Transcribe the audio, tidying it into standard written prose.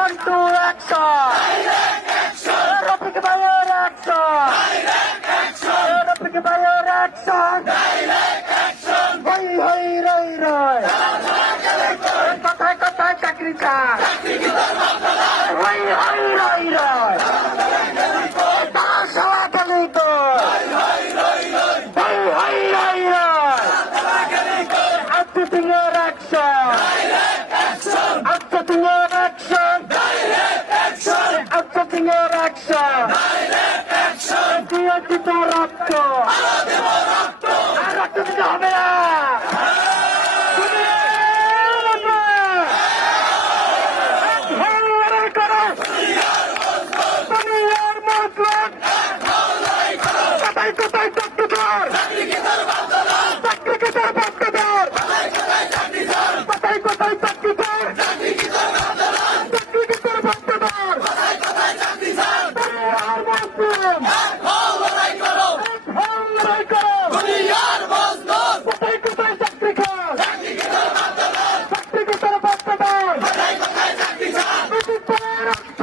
Action to action, Rafiq ভাইয়ের action, Rafiq ভাইয়ের action, হই হই রই রই, কথায় কথায় চাকরি চায়, হই হই রই রই, তারা সবাই গেলেই তো হই হই রই রই, আজকে সিংহের অ্যাকশন, আজকে সিংহের অ্যাকশন, আজকে সিংহের অ্যাকশন, দিয়েছি তো রক্ত, আর রক্ত দিতে হবে না। কোথায় কোথায় চাকরি কর, চাকরি কোথায় বাঁচতে কর, কোথায় কোথায় চাকরি কর, চাকরি কোথায় বাঁচতে কর, আর মুসলিম লড়াই করো, কোথায় কোথায় চাকরি কর, চাকরি কোথায় বাঁচতে কর, রক্ত